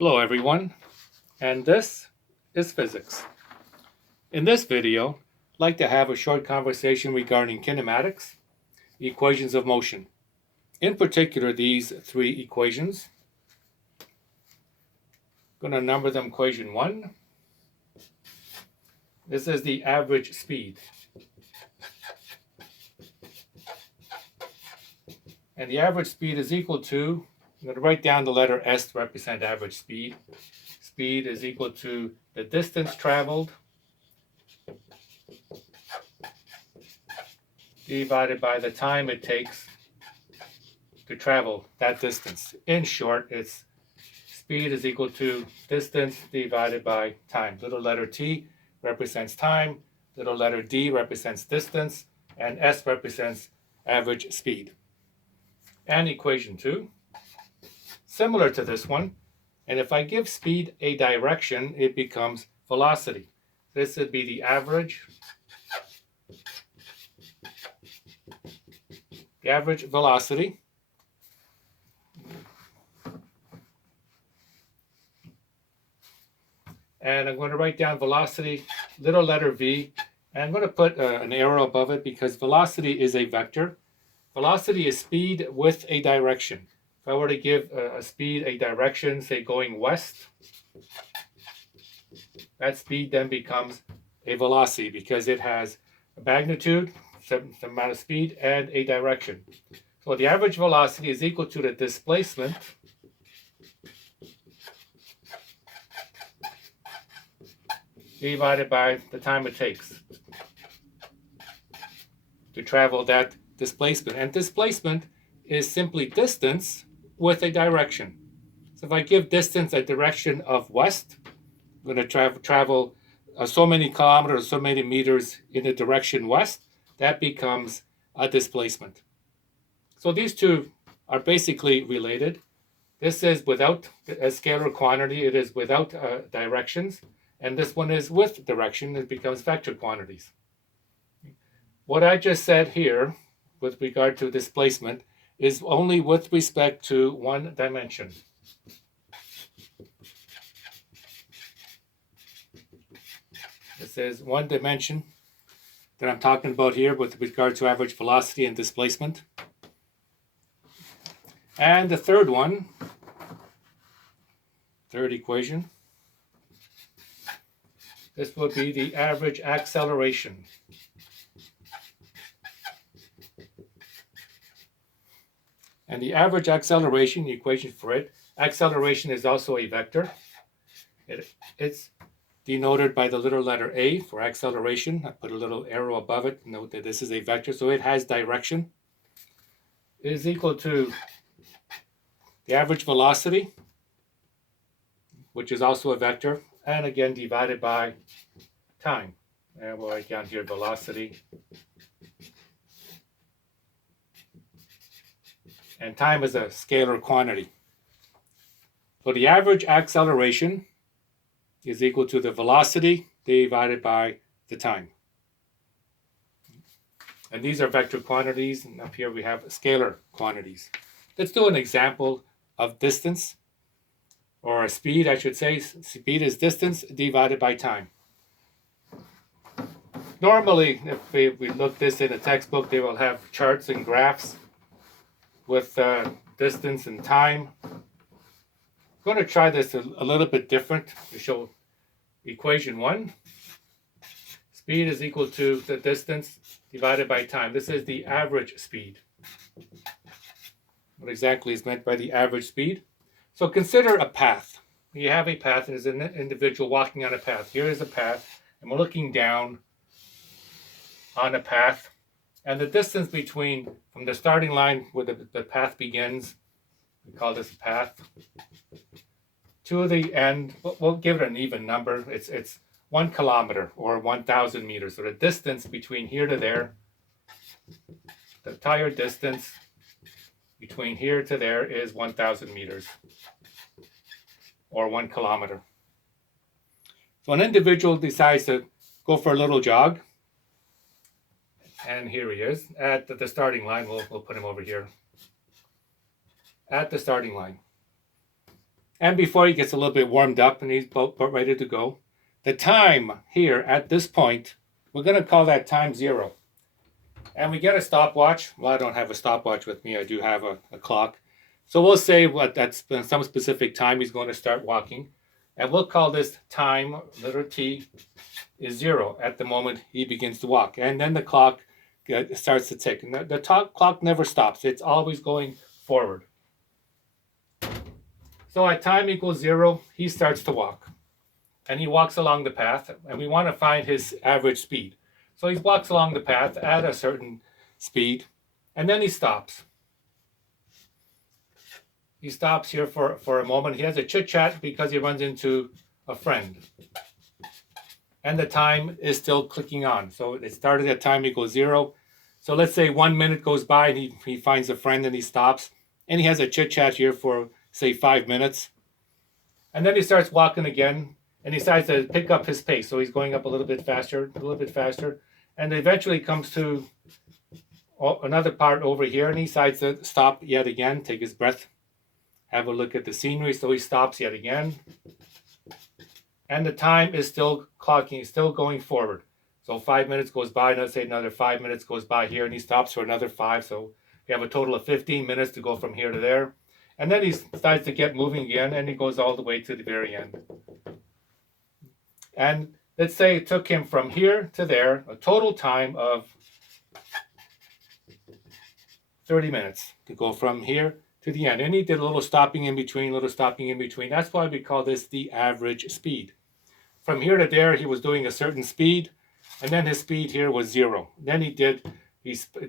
Hello everyone, and this is physics. In this video, I'd like to have a short conversation regarding kinematics, equations of motion. In particular, these three equations. I'm going to number them equation 1. This is the average speed. And the average speed is equal to, I'm going to write down the letter S to represent average speed. Speed is equal to the distance traveled divided by the time it takes to travel that distance. In short, it's speed is equal to distance divided by time. Little letter t represents time, little letter d represents distance, and s represents average speed. And equation 2, similar to this one, and if I give speed a direction, it becomes velocity. This would be the average velocity. And I'm going to write down velocity, little letter v, and I'm going to put an arrow above it because velocity is a vector. Velocity is speed with a direction. If I were to give a speed a direction, say going west, that speed then becomes a velocity because it has a magnitude, some amount of speed, and a direction. So the average velocity is equal to the displacement divided by the time it takes to travel that displacement. And displacement is simply distance with a direction. So if I give distance a direction of west, I'm going to travel so many kilometers, so many meters in the direction west, that becomes a displacement. So these two are basically related. This is without a scalar quantity, it is without directions, and this one is with direction, it becomes vector quantities. What I just said here with regard to displacement is only with respect to one dimension. This is one dimension that I'm talking about here with regard to average velocity and displacement. And the third one, third equation, this would be the average acceleration. And the average acceleration, the equation for it, acceleration is also a vector. It's denoted by the little letter A for acceleration. I put a little arrow above it. Note that this is a vector, so it has direction. It is equal to the average velocity, which is also a vector, and again divided by time. And we'll write down here velocity. And time is a scalar quantity. So the average acceleration is equal to the velocity divided by the time. And these are vector quantities, and up here we have scalar quantities. Let's do an example of distance, or a speed, I should say. Speed is distance divided by time. Normally, if we look this in a textbook, they will have charts and graphs with distance and time. I'm going to try this a little bit different to show equation 1. Speed is equal to the distance divided by time. This is the average speed. What exactly is meant by the average speed? So consider a path. You have a path, and there's an individual walking on a path. Here is a path, and we're looking down on a path. And the distance between, from the starting line where the path begins, we call this a path, to the end, we'll give it an even number. It's 1 kilometer or 1,000 meters. So the distance between here to there, the entire distance between here to there is 1,000 meters or 1 kilometer. So an individual decides to go for a little jog. And here he is at the starting line. We'll put him over here. At the starting line. And before he gets a little bit warmed up and he's about ready to go, the time here at this point, we're going to call that time 0. And we get a stopwatch. Well, I don't have a stopwatch with me. I do have a clock. So we'll say what that's some specific time he's going to start walking. And we'll call this time, letter T, is 0 at the moment he begins to walk. And then the clock starts to tick. And the clock never stops. It's always going forward. So at time equals 0, he starts to walk. And he walks along the path. And we want to find his average speed. So he walks along the path at a certain speed. And then he stops. He stops here for a moment. He has a chit-chat because he runs into a friend. And the time is still clicking on. So it started at time equals 0. So let's say 1 minute goes by and he finds a friend and he stops. And he has a chit-chat here for, say, 5 minutes. And then he starts walking again and he decides to pick up his pace. So he's going up a little bit faster, and eventually comes to another part over here and he decides to stop yet again, take his breath, have a look at the scenery. So he stops yet again. And the time is still clocking, still going forward. So 5 minutes goes by, let's say another 5 minutes goes by here, and he stops for another 5. So we have a total of 15 minutes to go from here to there. And then he decides to get moving again, and he goes all the way to the very end. And let's say it took him from here to there, a total time of 30 minutes to go from here to the end. And he did a little stopping in between, That's why we call this the average speed. From here to there, he was doing a certain speed, and then his speed here was 0. Then he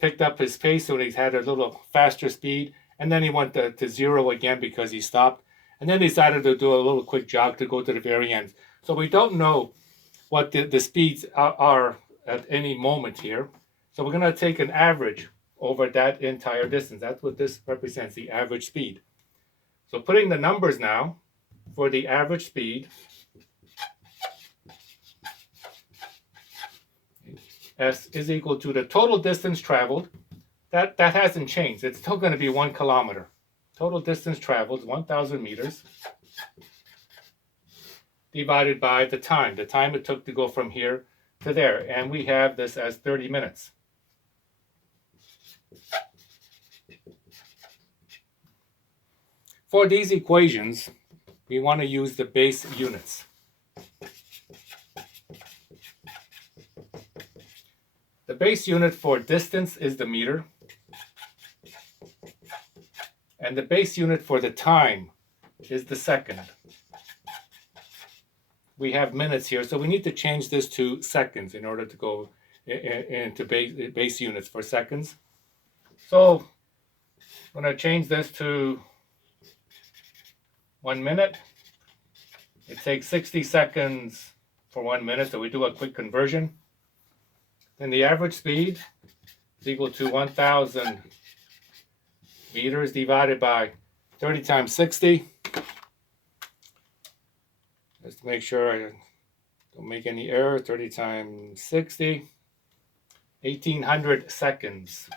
picked up his pace, so he had a little faster speed, and then he went to 0 again because he stopped. And then he decided to do a little quick jog to go to the very end. So we don't know what the speeds are at any moment here. So we're going to take an average over that entire distance. That's what this represents, the average speed. So putting the numbers now for the average speed, S is equal to the total distance traveled. That hasn't changed. It's still going to be 1 kilometer. Total distance traveled, 1,000 meters, divided by the time it took to go from here to there. And we have this as 30 minutes. For these equations, we want to use the base units. The base unit for distance is the meter. And the base unit for the time is the second. We have minutes here, so we need to change this to seconds in order to go into base units for seconds. So I'm going to change this to 1 minute. It takes 60 seconds for 1 minute, so we do a quick conversion. Then the average speed is equal to 1,000 meters divided by 30 times 60. Just to make sure I don't make any error, 30 times 60, 1,800 seconds.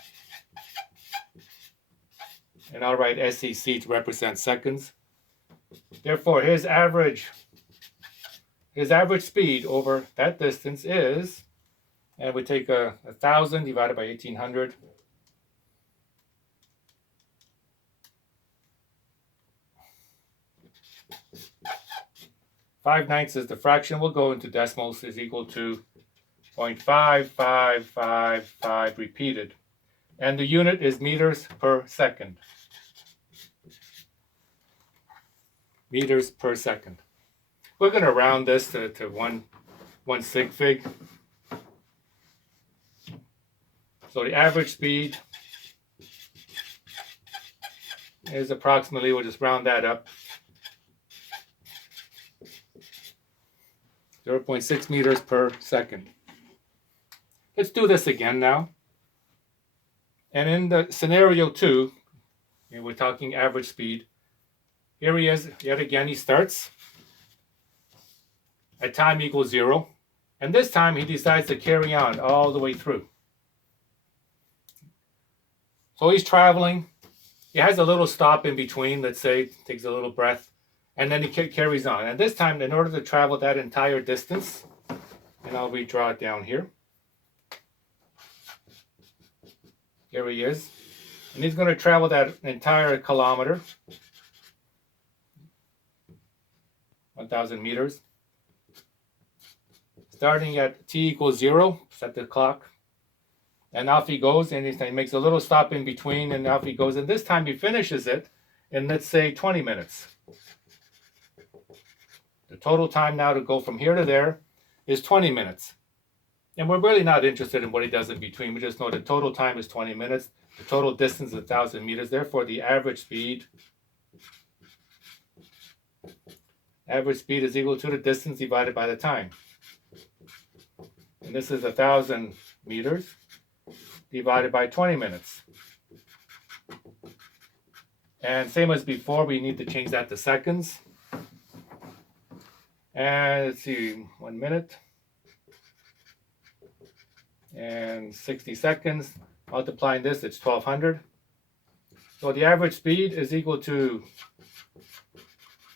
And I'll write SEC to represent seconds. Therefore, his average speed over that distance is, and we take 1,000 divided by 1,800. Five ninths is the fraction. We'll go into decimals, is equal to 0.5555 repeated. And the unit is meters per second. Meters per second. We're going to round this to one sig fig. So the average speed is approximately, we'll just round that up, 0.6 meters per second. Let's do this again now. And in the scenario 2, we're talking average speed. Here he is, yet again he starts at time equals 0. And this time he decides to carry on all the way through. So he's traveling. He has a little stop in between, let's say, takes a little breath. And then he carries on. And this time, in order to travel that entire distance, and I'll redraw it down here. Here he is. And he's going to travel that entire kilometer, 1,000 meters. Starting at t equals 0, set the clock. And off he goes, and he makes a little stop in between, and off he goes. And this time he finishes it in, let's say, 20 minutes. The total time now to go from here to there is 20 minutes. And we're really not interested in what he does in between. We just know the total time is 20 minutes. The total distance is 1,000 meters. Therefore, the average speed is equal to the distance divided by the time. And this is 1,000 meters divided by 20 minutes. And same as before, we need to change that to seconds. And let's see, 1 minute and 60 seconds. Multiplying this, it's 1,200. So the average speed is equal to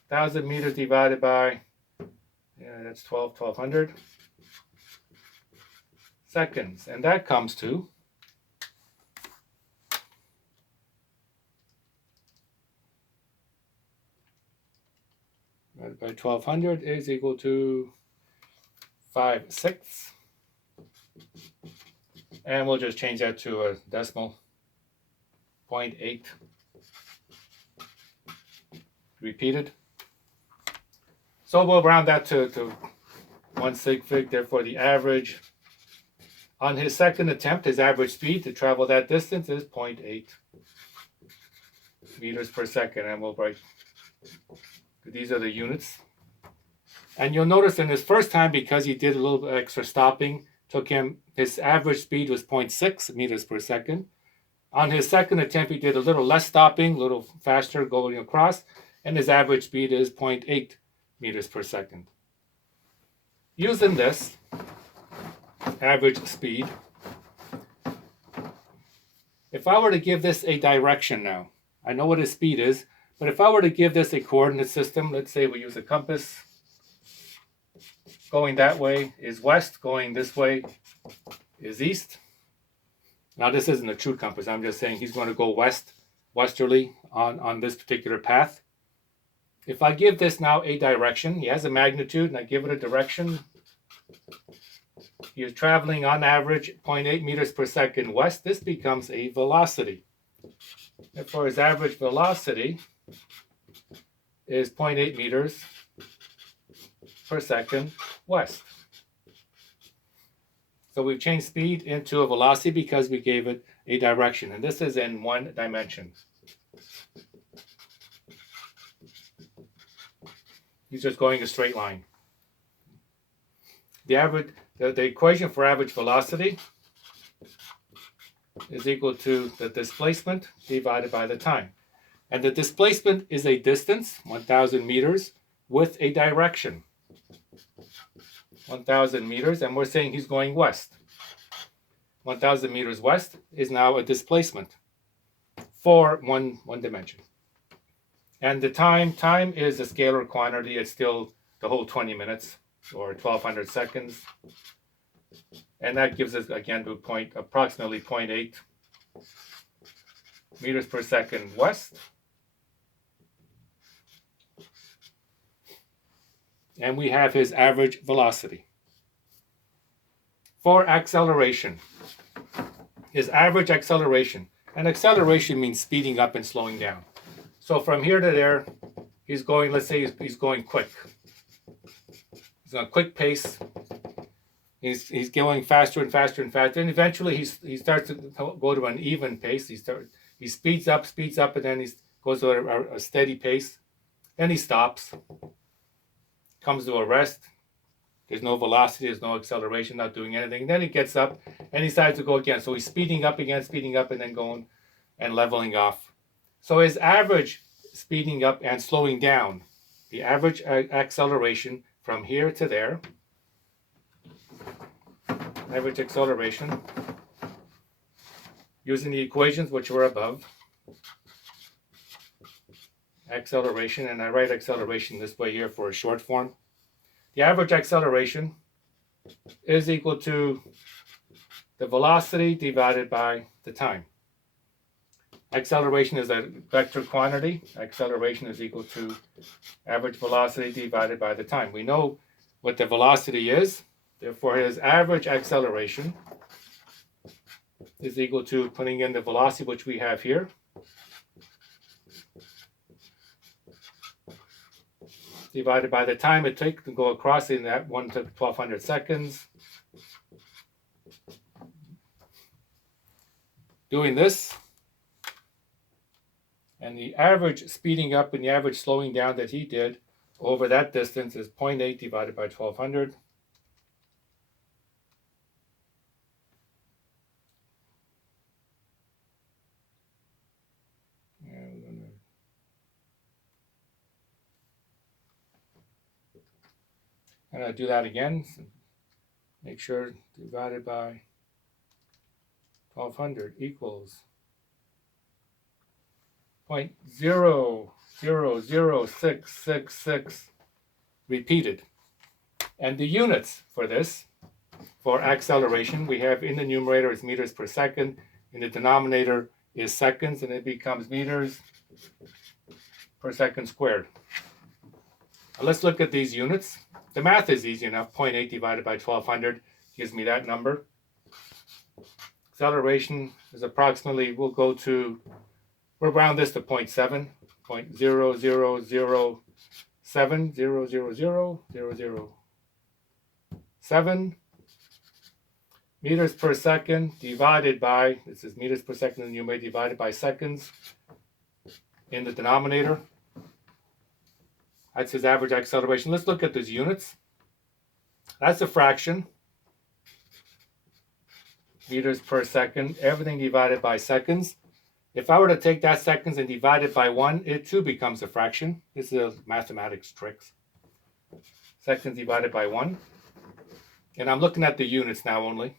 1,000 meters divided by, that's 1,200 seconds. And that comes to divided by 1,200 is equal to 5/6. And we'll just change that to a decimal, 0.8 repeated. So we'll round that to 1 sig fig. Therefore, the average on his second attempt, his average speed to travel that distance is 0.8 meters per second. And we'll write, these are the units. And you'll notice in his first time, because he did a little bit extra stopping, took him, his average speed was 0.6 meters per second. On his second attempt, he did a little less stopping, a little faster going across, and his average speed is 0.8 meters per second. Using this average speed, if I were to give this a direction now, I know what his speed is, but if I were to give this a coordinate system, let's say we use a compass, going that way is west, going this way is east. Now this isn't a true compass, I'm just saying he's going to go westerly on this particular path. If I give this now a direction, he has a magnitude, and I give it a direction, he is traveling on average 0.8 meters per second west. This becomes a velocity. Therefore, his average velocity is 0.8 meters per second west. So we've changed speed into a velocity because we gave it a direction, and this is in one dimension. He's just going a straight line. The equation for average velocity is equal to the displacement divided by the time. And the displacement is a distance, 1,000 meters, with a direction, 1,000 meters, and we're saying he's going west. 1,000 meters west is now a displacement for one dimension. And the time is a scalar quantity. It's still the whole 20 minutes or 1,200 seconds. And that gives us, again, to approximately 0.8 meters per second west. And we have his average velocity. For acceleration, his average acceleration. And acceleration means speeding up and slowing down. So from here to there, he's going, let's say he's going quick. He's on a quick pace. He's going faster and faster and faster. And eventually he starts to go to an even pace. He speeds up, and then he goes to a steady pace. Then he stops, comes to a rest. There's no velocity, there's no acceleration, not doing anything. Then he gets up and he decides to go again. So he's speeding up, and then going and leveling off. So his average speeding up and slowing down, the average acceleration from here to there, average acceleration, using the equations which were above, acceleration, and I write acceleration this way here for a short form. The average acceleration is equal to the velocity divided by the time. Acceleration is a vector quantity. Acceleration is equal to average velocity divided by the time. We know what the velocity is. Therefore, his average acceleration is equal to putting in the velocity, which we have here, divided by the time it took to go across in that 1 to 1200 seconds. Doing this, and the average speeding up and the average slowing down that he did over that distance is 0.8 divided by 1200. And I do that again. So make sure divided by 1200 equals 0.000666 repeated. And the units for this, for acceleration, we have in the numerator is meters per second, in the denominator is seconds, and it becomes meters per second squared. Now let's look at these units. The math is easy enough. 0.8 divided by 1200 gives me that number. Acceleration is approximately, we'll round this to 0.7, 0.00070000007 meters per second divided by, this is meters per second in the numerator divided by seconds in the denominator. That's his average acceleration. Let's look at those units. That's a fraction. Meters per second, everything divided by seconds. If I were to take that seconds and divide it by 1, it too becomes a fraction. This is a mathematics tricks. Seconds divided by 1. And I'm looking at the units now only.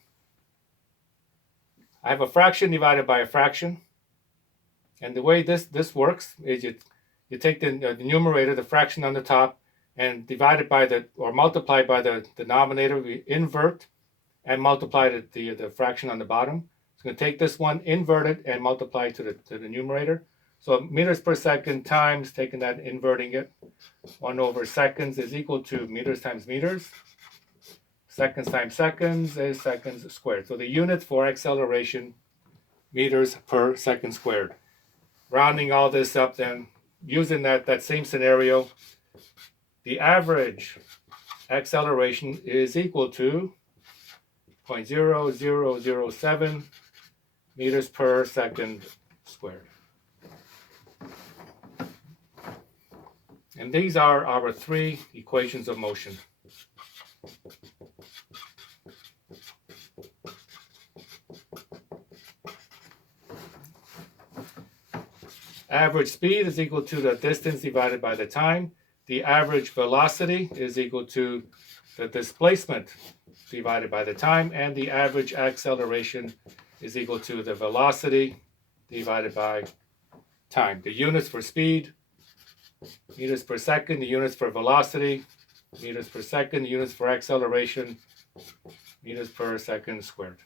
I have a fraction divided by a fraction. And the way this works is you take the numerator, the fraction on the top, and divide it by or multiply by the denominator. We invert and multiply the fraction on the bottom. So I'm going to take this one, invert it, and multiply it to the numerator. So meters per second times, taking that, inverting it, 1 over seconds is equal to meters times meters. Seconds times seconds is seconds squared. So the units for acceleration, meters per second squared. Rounding all this up then, using that same scenario, the average acceleration is equal to 0.0007 meters per second squared. And these are our 3 equations of motion. Average speed is equal to the distance divided by the time. The average velocity is equal to the displacement divided by the time. And the average acceleration is equal to the velocity divided by time. The units for speed, meters per second. The units for velocity, meters per second. The units for acceleration, meters per second squared.